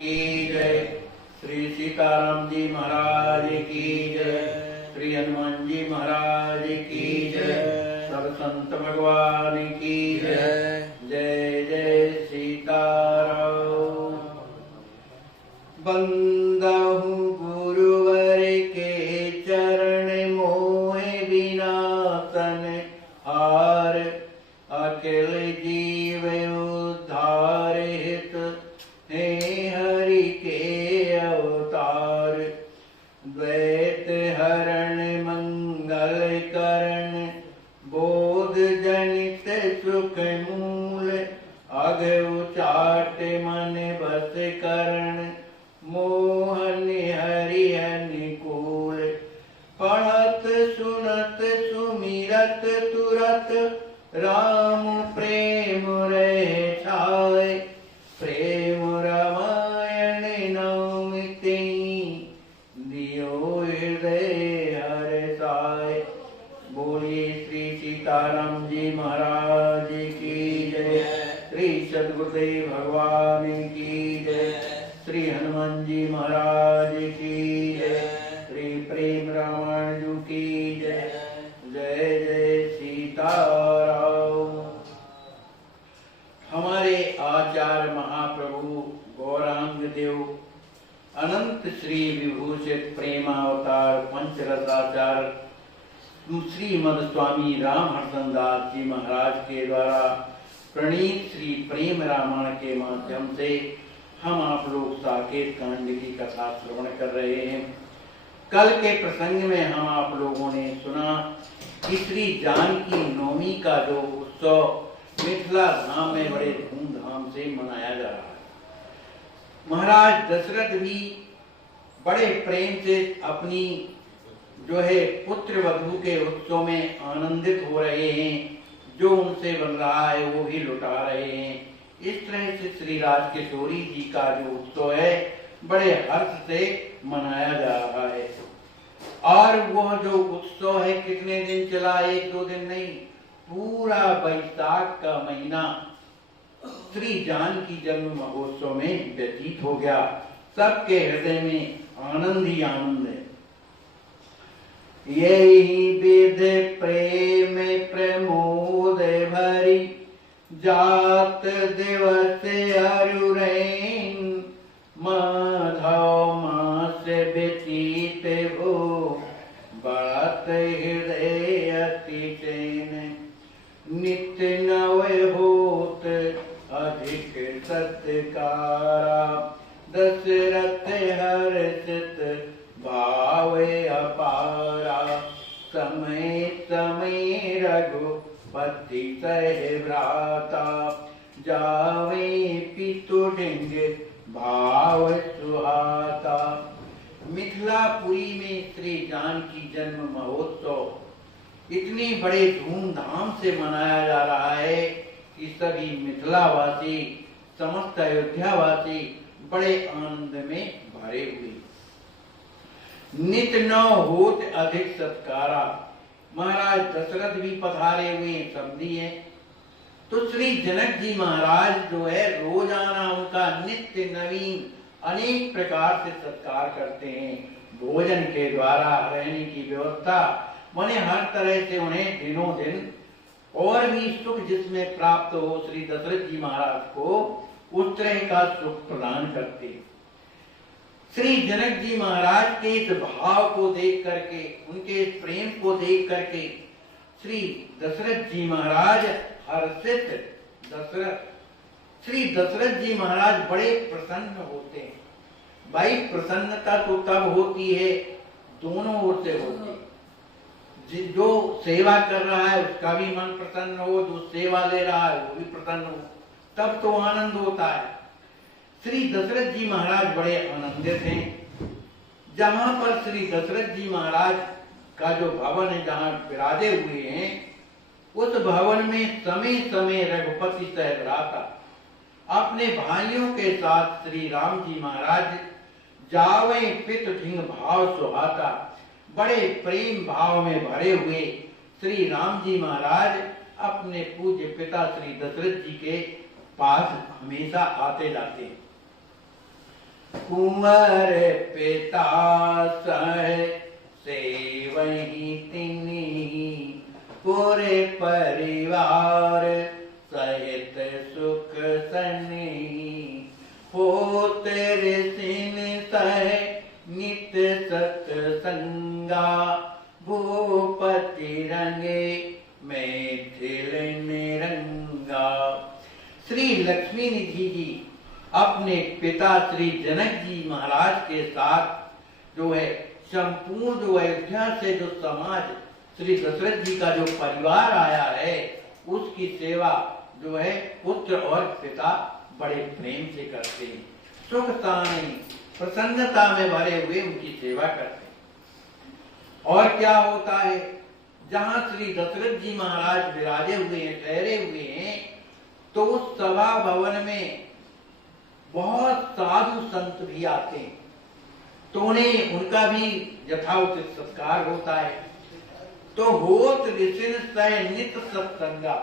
की जय। श्री सीताराम जी महाराज की जय। श्री हनुमान जी महाराज की जय। सब संत भगवान की जय। जय जय सीताराम। बंदहु गुरुवर के चरण मोहे बिना तन हार। अखिल जीव उद्धार हित हे हरि के अवतार। द्वैत हरण मंगल करण बोध जनित सुख मूल। अघ उचाट मन बस करण मोहन हरि अनुकूल। पढ़त सुनत सुमिरत तुरत राम प्रेम रहे छाए। प्रेम रामायण नाम तेई दियो हृदय हर्षाय। बोलिए श्री सीताराम जी महाराज की जय। श्री सद्गुरुदेव भगवान की जय। श्री हनुमान जी महाराज की जय। श्री प्रेम रामायण जी की जय। जय जय सीताराम। हमारे आचार्य महाप्रभु गौरांग देव अनंत श्री विभूषित प्रेमावतार पंचरसाचार्य श्रीमद स्वामी राम हरसनदास जी महाराज के द्वारा प्रणीत श्री प्रेम रामायण के माध्यम से हम आप लोग साकेत कांड की कथा श्रवण कर रहे हैं। कल के प्रसंग में हम आप लोगों ने सुना कि श्री जानकी नवमी का जो उत्सव मिथिला धाम में बड़े धूमधाम से मनाया जा रहा है। महाराज दशरथ भी बड़े प्रेम से अपनी जो है पुत्र वधू के उत्सव में आनंदित हो रहे हैं। जो उनसे बन रहा है वो भी लुटा रहे हैं। इस तरह से श्री राजकिशोरी जी का जो उत्सव है बड़े हर्ष से मनाया जा रहा है। और वह जो उत्सव है कितने दिन चला? एक दो दिन नहीं, पूरा वैशाख का महीना श्री जानकी जन्म महोत्सव में व्यतीत हो गया। सबके हृदय में आनंद ही आनंद है। यही विध प्रेम प्रमोद भरी जात दिवस अरुरैन। माधव मास व्यतीत हो बात हृदय अति चैन। नित्य नव होत अधिक सत्कारा। दशरथ हर्षित भाव अपारा। समय समय रघुपति सह भ्राता। जावे पितुडिंग भाव सुहाता। मिथिलापुरी में श्री जानकी जन्म महोत्सव इतनी बड़े धूमधाम से मनाया जा रहा है कि सभी मिथिलावासी समस्त अयोध्यावासी बड़े आनंद में भरे हुए। नित न होत अधिक सत्कारा। महाराज दशरथ भी पधारे हुए समझी है। तो श्री जनक जी महाराज जो है रोजाना उनका नित्य नवीन अनेक प्रकार से सत्कार करते हैं। भोजन के द्वारा, रहने की व्यवस्था, माने हर तरह से उन्हें दिनों दिन और भी सुख जिसमें प्राप्त हो श्री दशरथ जी महाराज को उस तरह का सुख प्रदान करते हैं। श्री जनक जी महाराज के इस भाव को देख करके, उनके इस प्रेम को देख करके श्री दशरथ जी महाराज हर्षित श्री दशरथ जी महाराज बड़े प्रसन्न होते हैं। भाई प्रसन्नता तो तब होती है दोनों ओर से होती है। जो सेवा कर रहा है उसका भी मन प्रसन्न हो, जो सेवा ले रहा है वो भी प्रसन्न हो, तब तो आनंद होता है। श्री दशरथ जी महाराज बड़े आनंदित हैं। जहां पर श्री दशरथ जी महाराज का जो भवन है, जहां विराजे हुए हैं, उस भवन में समय समय रघुपति सहभ्राता अपने भाइयों के साथ श्री राम जी महाराज जावे पित ढिंग भाव सुहाता। बड़े प्रेम भाव में भरे हुए श्री राम जी महाराज अपने पूज्य पिता श्री दशरथ जी के पास हमेशा आते जाते। कुंवर पिता सह सेवहि तिन्हि, पूरे परिवार सहित सुख सन्हि, होत ऋषिन सह नित सत्संगा, भूपति रंगे मैथिल निरंगा। श्री लक्ष्मी निधि जी अपने पिता श्री जनक जी महाराज के साथ जो है संपूर्ण जो अयोध्या से जो समाज श्री दशरथ जी का जो परिवार आया है उसकी सेवा जो है पुत्र और पिता बड़े प्रेम से करते हैं, सुखता में प्रसन्नता में भरे हुए उनकी सेवा करते हैं। और क्या होता है, जहां श्री दशरथ जी महाराज विराजे हुए हैं, ठहरे हुए हैं, तो उस सभा भवन में बहुत साधु संत भी आते हैं, तो उन्हें उनका भी यथाउचित सत्कार होता है। तो होत ऋषिन सह नित सत्संगा,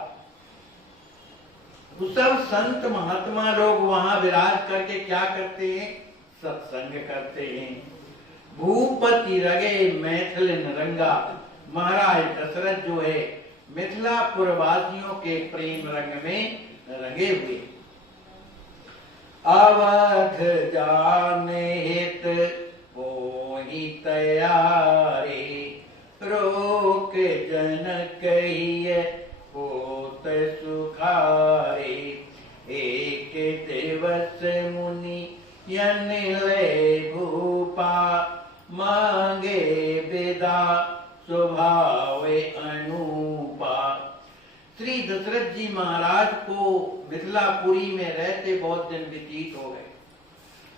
वो सब संत महात्मा लोग वहां विराज करके क्या करते हैं, सत्संग करते हैं। भूपति रगे मैथिल निरंगा, महाराज दशरथ जो है मिथिलापुर वासियों के प्रेम रंग में रंगे हुए। अवध जाने हित होहि तैयारे, रोक जनक कहिए होत सुखारे। एक दिवस मुनि यनिले भूपा, मांगे विदा स्वभावे अनूपा। श्री दशरथ जी महाराज को मिथिलापुरी में रहते बहुत दिन व्यतीत हो गए।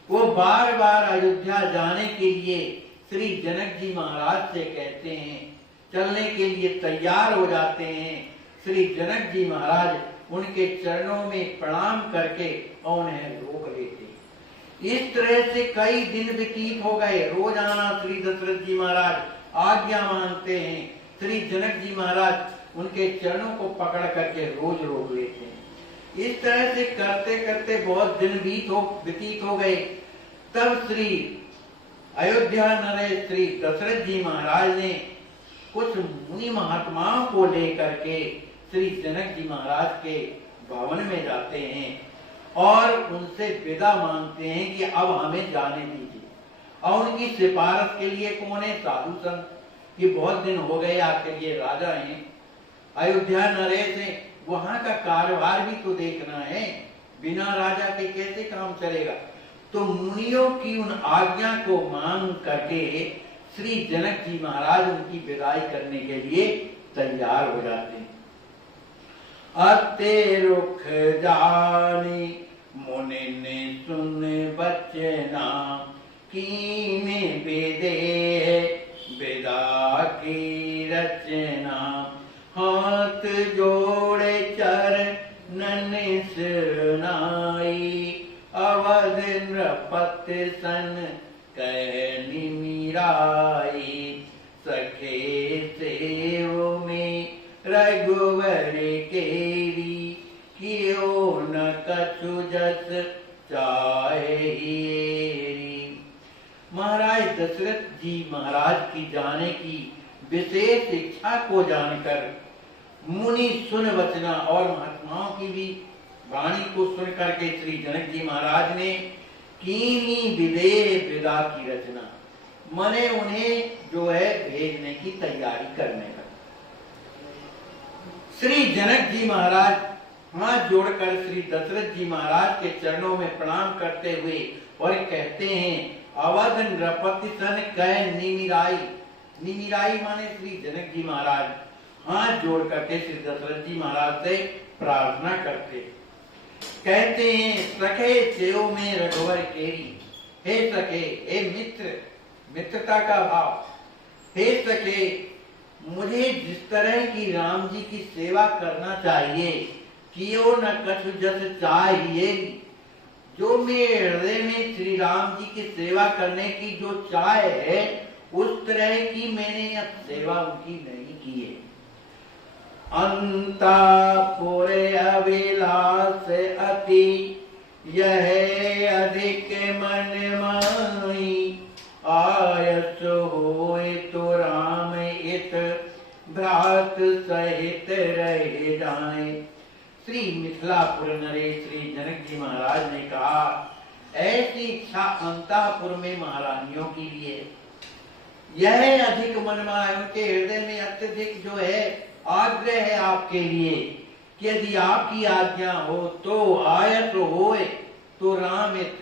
वो बार बार अयोध्या जाने के लिए श्री जनक जी महाराज से कहते हैं, चलने के लिए तैयार हो जाते हैं। श्री जनक जी महाराज उनके चरणों में प्रणाम करके और उन्हें रोक लेते हैं। इस तरह से कई दिन व्यतीत हो गए। रोजाना श्री दशरथ जी महाराज आज्ञा मांगते हैं, श्री जनक जी महाराज उनके चरणों को पकड़ करके रोज रोक लेते हैं। इस तरह से करते करते बहुत दिन व्यतीत हो गए। तब श्री अयोध्या नरेश श्री दशरथ जी महाराज ने कुछ मुनि महात्माओं को लेकर के श्री जनक जी महाराज के भवन में जाते हैं और उनसे विदा मांगते हैं कि अब हमें जाने दीजिए। और उनकी सिफारिश के लिए कौन है, साधु संत, कि बहुत दिन हो गए, आखिर ये राजा हैं, अयोध्या नरेश है, वहां का कारोबार भी तो देखना है, बिना राजा के कैसे काम चलेगा। तो मुनियों की उन आज्ञा को मांग करके श्री जनक जी महाराज उनकी विदाई करने के लिए तैयार हो जाते हैं। अते रुख जानी मुनि ने सुन बचना, कीने विदे विदा की रचना। हाथ जोड़े चरणन सिरनाई, अवध नृपति सन कह निमिराई। सखे सेव में रघुवर केरी, कियो न कछु जस चाहे। महाराज दशरथ जी महाराज की जाने की विशेष इच्छा को जानकर मुनि सुन वचना और महात्माओं की भी वाणी को सुन करके श्री जनक जी महाराज ने कीनी विदे विदा की रचना, मने उन्हें जो है भेजने की तैयारी करने का। श्री जनक जी महाराज हाथ जोड़कर श्री दशरथ जी महाराज के चरणों में प्रणाम करते हुए और कहते हैं, अवध नृपति सन कह निमिराई। निमिराई माने श्री जनक जी महाराज हाथ जोड़ करके श्री दशरथ जी महाराज से प्रार्थना करते, कहते हैं, सखे सेव में रघुवर केरी। हे सखे, हे मित्र, मित्रता का भाव, हे सखे, मुझे जिस तरह की राम जी की सेवा करना चाहिए, कियो न कछु जस चाहिए। जो मेरे हृदय में श्री राम जी की सेवा करने की जो चाह है, उस तरह की मैंने अब सेवा उनकी नहीं की है। अंतापुरे अभिलाष अति, यह अधिक मन भ्रात सहित रह जाए। श्री मिथिलापुर नरेश श्री जनक जी महाराज ने कहा, ऐसी इच्छा अंतःपुर में महारानियों की भी है। यह अधिक मनमाय उनके हृदय में अत्यधिक जो है आग्रह है आपके लिए कि यदि आपकी आज्ञा हो तो आयत होए तो रामित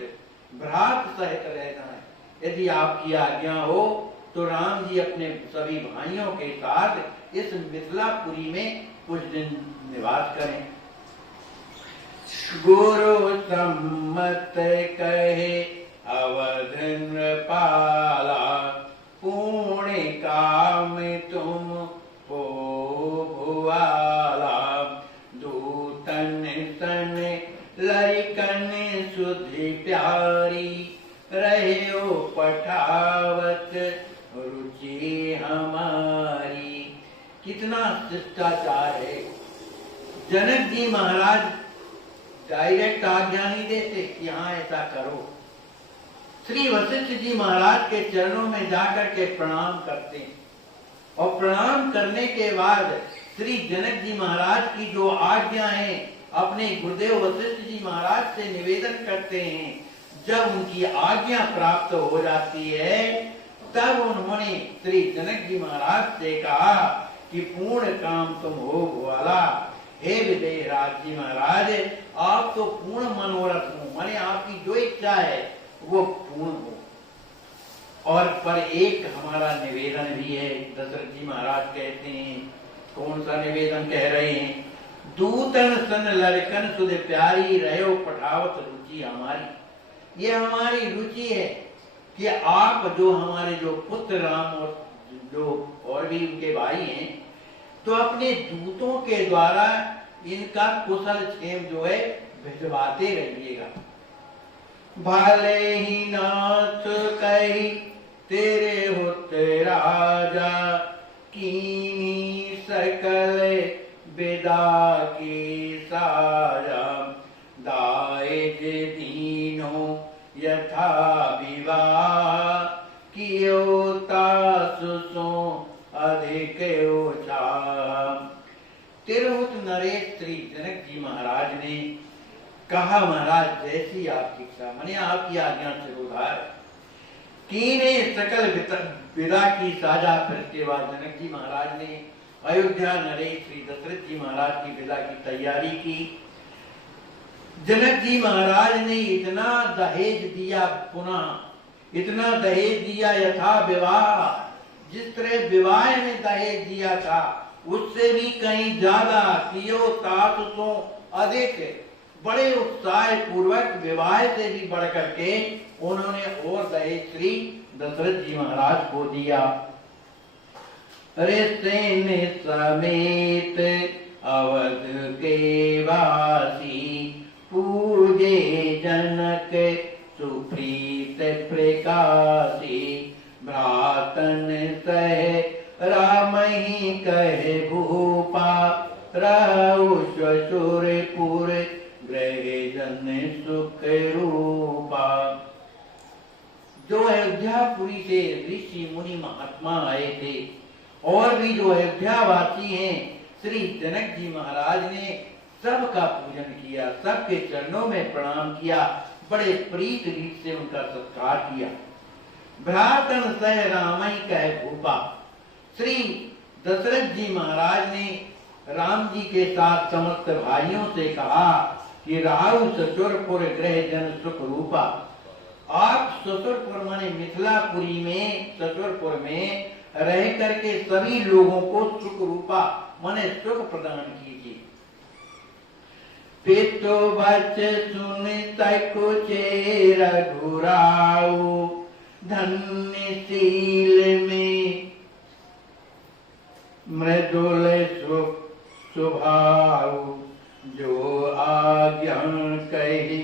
भ्रात सहित रह जाए। यदि आपकी आज्ञा हो तो राम जी अपने सभी भाइयों के साथ इस मिथिलापुरी में कुछ दिन निवास करें। गुरु सम्मत कहे अवध नृपाला, पुण्य काम तुम हो भुआला। दूतन सन लरिकन सुधि प्यारी, रहे हो पठावत रुचि हमारी। कितना शिष्टाचार है। जनक जी महाराज डायरेक्ट आज्ञा नहीं देते कि हाँ ऐसा करो। श्री वशिष्ठ जी महाराज के चरणों में जाकर के प्रणाम करते हैं और प्रणाम करने के बाद श्री जनक जी महाराज की जो आज्ञा है अपने गुरुदेव वशिष्ठ जी महाराज से निवेदन करते हैं। जब उनकी आज्ञा प्राप्त हो जाती है तब उन्होंने श्री जनक जी महाराज से कहा कि पूर्ण काम तुम हो ग्वाला। हे विदेहराज जी महाराज, आप तो पूर्ण मनोरथ हो, माने आपकी जो इच्छा है वो पूर्ण हो। और पर एक हमारा निवेदन भी है। दशरथ जी महाराज कहते हैं, कौन सा निवेदन कह रहे हैं? दूतन सन लड़कन सुध प्यारी, रहो पठावत रुचि हमारी। ये हमारी रुचि है कि आप जो हमारे जो पुत्र राम और जो और भी उनके भाई हैं, तो अपने दूतों के द्वारा इनका कुशल क्षेम जो है भिजवाते रहिएगा। भले ही नाथ कही तेरे होते राजा, कीनी सकल विदा की साजा। दायज दीनो यथा विवाह, कियो तासुसो अधिक ओछा। तिरहुत नरेश श्री जनक जी महाराज ने कहा, महाराज जैसी आपकी इच्छा, माने आपकी आज्ञा से उधार। कीने सकल विदा की साजा। फिर के बाद जनक जी महाराज ने अयोध्या नरेश श्री दशरथ जी महाराज की विदा की तैयारी की। जनक जी महाराज ने इतना दहेज दिया, पुनः इतना दहेज दिया यथा विवाह, जिस तरह विवाह में दहेज दिया था उससे भी कहीं ज्यादा, कियो तासुसो अधिक, बड़े उत्साह पूर्वक विवाह से भी बढ़ करके उन्होंने और दहेज श्री दशरथ जी महाराज को दिया। रिसेन समेत अवध के वासी, पूजे जनक सुप्रीत प्रकाशी। भ्रातन सह राम ही कहे भूपा, रहु ससुरपुर ग्रह जन सुख रूपा। जो अयोध्यापुरी से ऋषि मुनि महात्मा आए थे और भी जो अयोध्यावासी हैं, श्री जनक जी महाराज ने सबका पूजन किया, सबके चरणों में प्रणाम किया, बड़े प्रीत रीत से उनका सत्कार किया। भ्रातन सह रामई कह भूपा। श्री दशरथ जी महाराज ने राम जी के साथ समस्त भाइयों से कहा कि राहु ससुरपुर ग्रह जन सुख रूपा। आप ससुरपुर माने मिथिलापुरी में, ससुरपुर में रह करके सभी लोगों को सुख रूपा माने सुख प्रदान कीजिए। पितु बच सुन तकुचे रघुराऊ, धन्य शील में मृदुल स्वभाव। जो आज्ञा कही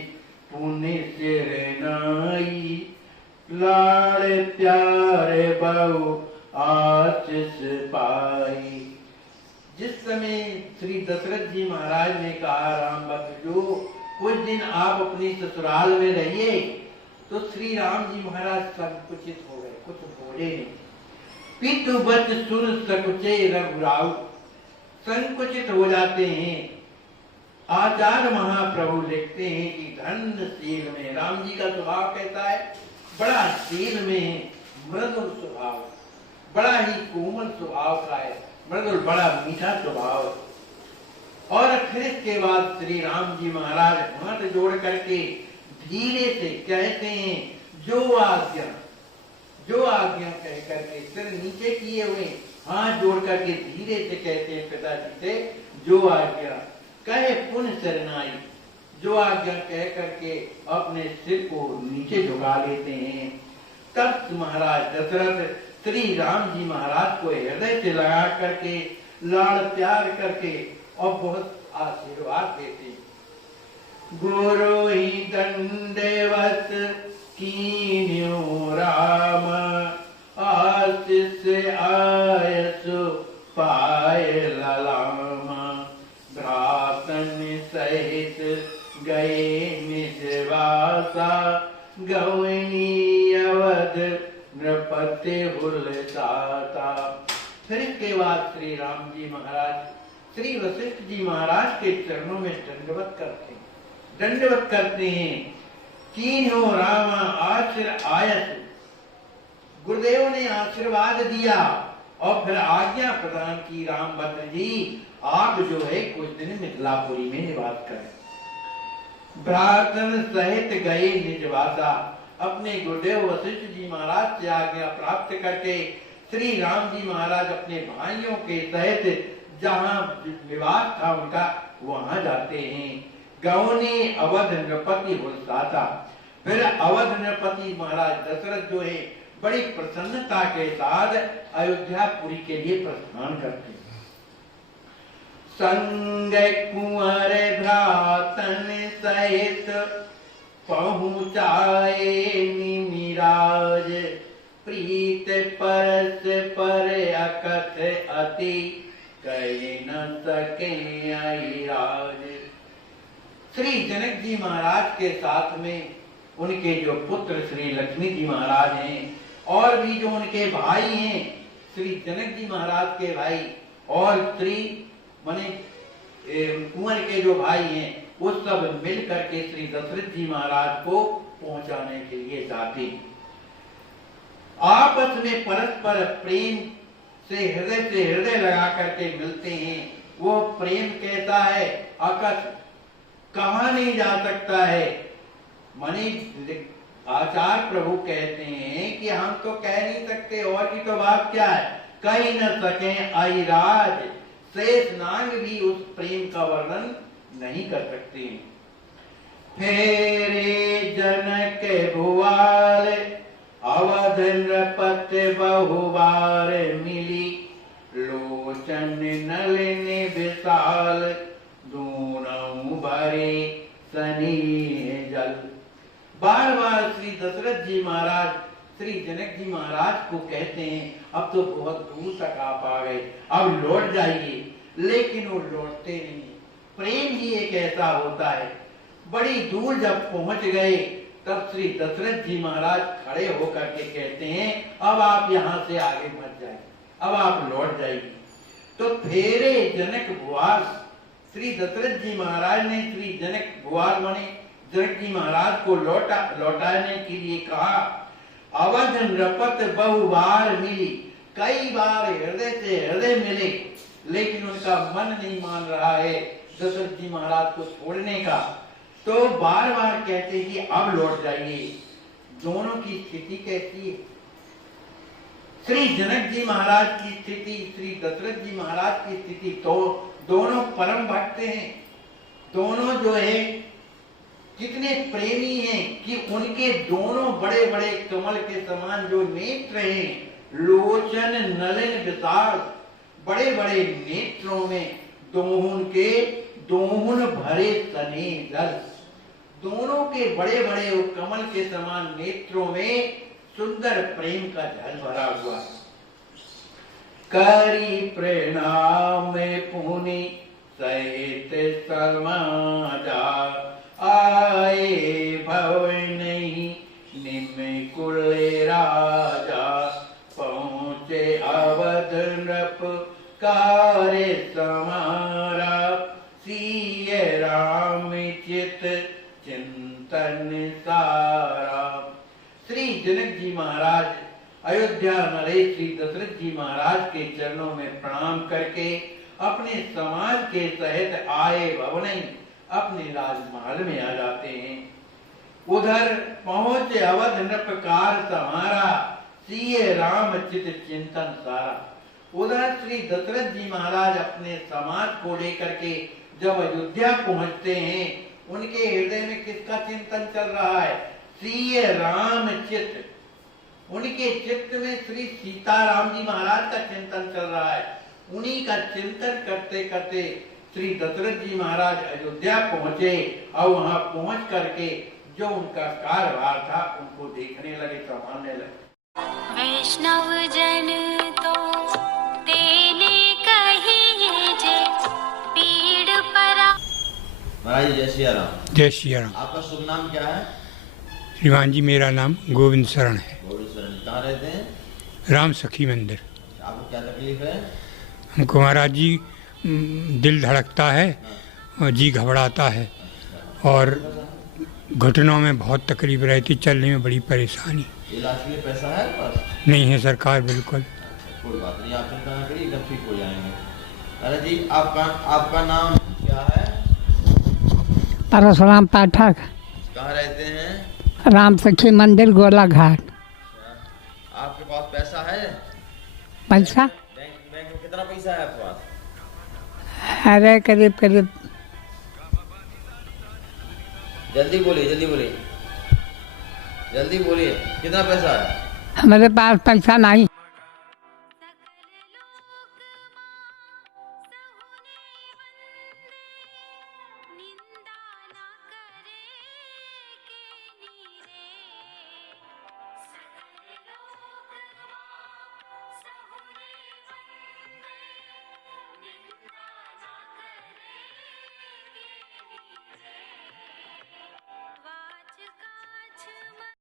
पुण्य सिर नाई, लाड़ प्यारे बहु आशीष पाई। जिस समय श्री दशरथ जी महाराज ने कहा, राम भक्त जो कुछ दिन आप अपनी ससुराल में रहिए, तो श्री राम जी महाराज संकुचित हो गए, कुछ बोले नहीं। पितु बच सुन सकुचे रघुराऊ। संकुचित हो जाते हैं। आचार्य महाप्रभु लिखते हैं कि धनशील में, राम जी का स्वभाव कैसा है, बड़ा शील में मृदुल स्वभाव, बड़ा ही कोमल स्वभाव का है, मृदुल, बड़ा मीठा स्वभाव। और फिर इसके बाद श्री राम जी महाराज हाथ जोड़ करके धीरे से कहते हैं, जो आज्ञा कह करके सिर नीचे किए हुए हाथ जोड़ करके धीरे से कहते हैं पिताजी से, जो आज्ञा कहे पुण्य शरणाई, जो आज्ञा कह करके अपने सिर को नीचे झुका लेते हैं। तब महाराज दशरथ श्री राम जी महाराज को हृदय से लगा करके, लाड़ प्यार करके और बहुत आशीर्वाद देते। गुरु ही दंडवत कीन्यो राम, आशीष आयसु पाय ललाम, भ्रातन सहित गए निजवासा, गवनी अवध नृपति हुलसाता। फिर इसके बाद श्री राम जी महाराज श्री वशिष्ठ जी महाराज के चरणों में दंडवत करते हैं। कीन्हो राम आशीर आयत, गुरुदेव ने आशीर्वाद दिया और फिर आज्ञा प्रदान की, रामभद्र जी आप जो है कुछ दिन मिथिलापुरी में निवास करें। भ्रातन सहित गए निजवासा, अपने गुरुदेव वशिष्ठ जी महाराज से आज्ञा प्राप्त करके श्री राम जी महाराज अपने भाइयों के सहित जहाँ निवास था उनका वहां जाते हैं। गौनी अवध नृपति हुलसाता, फिर अवध नृपति महाराज दशरथ जो है बड़ी प्रसन्नता के साथ अयोध्यापुरी के लिए प्रस्थान करते हैं। संग कुंवर भ्रातन सहित पहुँचाए निमिराज, प्रीत परस पर अकथ अति, कह न सके अहिराज। श्री जनक जी महाराज के साथ में उनके जो पुत्र श्री लक्ष्मी जी महाराज हैं और भी जो उनके भाई हैं, श्री जनक जी महाराज के भाई और श्री माने कुंवर के जो भाई हैं, वो सब मिल करके श्री दशरथ जी महाराज को पहुंचाने के लिए जाते। आपस में परस्पर प्रेम से हृदय लगा करके मिलते हैं। वो प्रेम कहता है अकथ, कहा नहीं जा सकता है। माने आचार्य प्रभु कहते हैं कि हम तो कह नहीं सकते, और की तो बात क्या है, कह न सके अहिराज, शेष नाग भी उस प्रेम का वर्णन नहीं कर सकते। फेरे जनक भुआल, अवध नृपति बहुबार मिली, लोचन नलिन विशाल, दोनों भरे सनीह जल। बार बार श्री दशरथ जी महाराज श्री जनक जी महाराज को कहते हैं, अब तो बहुत दूर तक आप आ गए, अब लौट जाइए, लेकिन वो लौटते नहीं। प्रेम ही एक ऐसा होता है। बड़ी दूर जब पहुंच गए तब श्री दशरथ जी महाराज खड़े होकर के कहते हैं, अब आप यहाँ से आगे मत जाइए, अब आप लौट जाइए। तो फेरे जनक भुआल, श्री दशरथ जी महाराज ने श्री जनक भुआल माने जनक जी महाराज को लौटाने के लिए कहा। अवध नृपत बहुबार मिली, कई बार हृदय से हृदय मिले, लेकिन उनका मन नहीं मान रहा है दशरथ जी महाराज को छोड़ने का। तो बार बार कहते हैं कि अब लौट जाइए। दोनों की स्थिति कैसी है? श्री जनक जी महाराज की स्थिति, श्री दशरथ जी महाराज की स्थिति, तो दोनों परम भक्त हैं। दोनों जो है कितने प्रेमी हैं कि उनके दोनों बड़े बड़े कमल के समान जो नेत्र हैं, लोचन नलिन विशाल, बड़े बड़े नेत्रों में दोहुन भरे तने जल, दोनों के बड़े बड़े कमल के समान नेत्रों में सुंदर प्रेम का जल भरा हुआ। करी प्रणाम पुनि सहित समाजा, आए भव नहीं निम कुल राजा, पहुँचे अवध नृप कार्य समा चित चिंतन सारा। श्री जनक जी महाराज अयोध्या नरेश श्री दशरथ जी महाराज के चरणों में प्रणाम करके अपने समाज के सहित आए भवनई अपने राजमहल में आ जाते हैं। उधर पहुंचे अवध नृपकार समारा, सिए राम चित चिंतन सारा। उधर श्री दशरथ जी महाराज अपने समाज को लेकर के जब अयोध्या पहुंचते हैं, उनके हृदय में किसका चिंतन चल रहा है? सिए राम चित। उनके चित्त में श्री सीताराम जी महाराज का चिंतन चल रहा है। उन्हीं का चिंतन करते करते श्री दशरथ जी महाराज अयोध्या पहुंचे और वहां पहुंच करके जो उनका कार्यभार था उनको देखने लगे, संभालने लगे। वैष्णव जन तो तेने कहिए जे पीड़ परा। महाराज जय सिया राम। जय सिया राम। आपका शुभ नाम क्या है? श्रीमान जी, मेरा नाम गोविंद शरण है। गोविंद शरण। कहाँ रहते हैं? राम सखी मंदिर। आपको क्या तकलीफ है? हमको महाराज जी दिल धड़कता है और जी घबराता है और घुटनों में बहुत तकलीफ रहती, चलने में बड़ी परेशानी। इलाज के लिए पैसा है पास? नहीं है सरकार, बिल्कुल। कोई बात नहीं, आप चिंता ना करिए, एकदम ठीक हो जाएंगे। अरे जी, आपका नाम क्या है? परशुराम पाठक। कहाँ रहते हैं? राम सखी मंदिर, गोला घाट। आपके पास पैसा है? पैसा बैंक में कितना पैसा है आपके पास? अरे करीब करीब। जल्दी बोलिए, जल्दी बोलिए, जल्दी बोलिए, कितना पैसा है? हमारे पास पैसा नहीं।